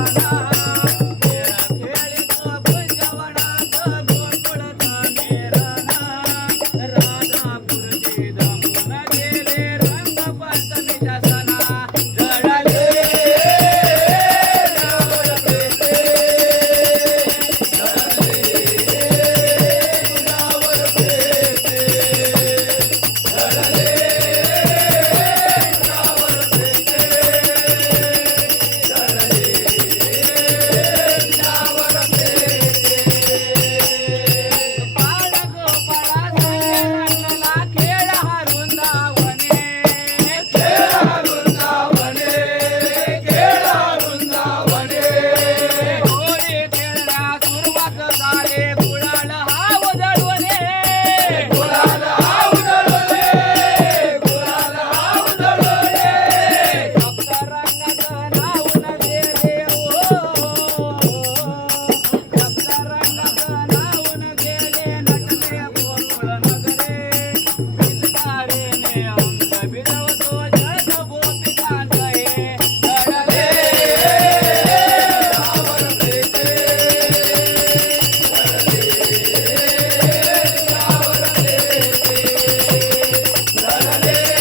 la Hare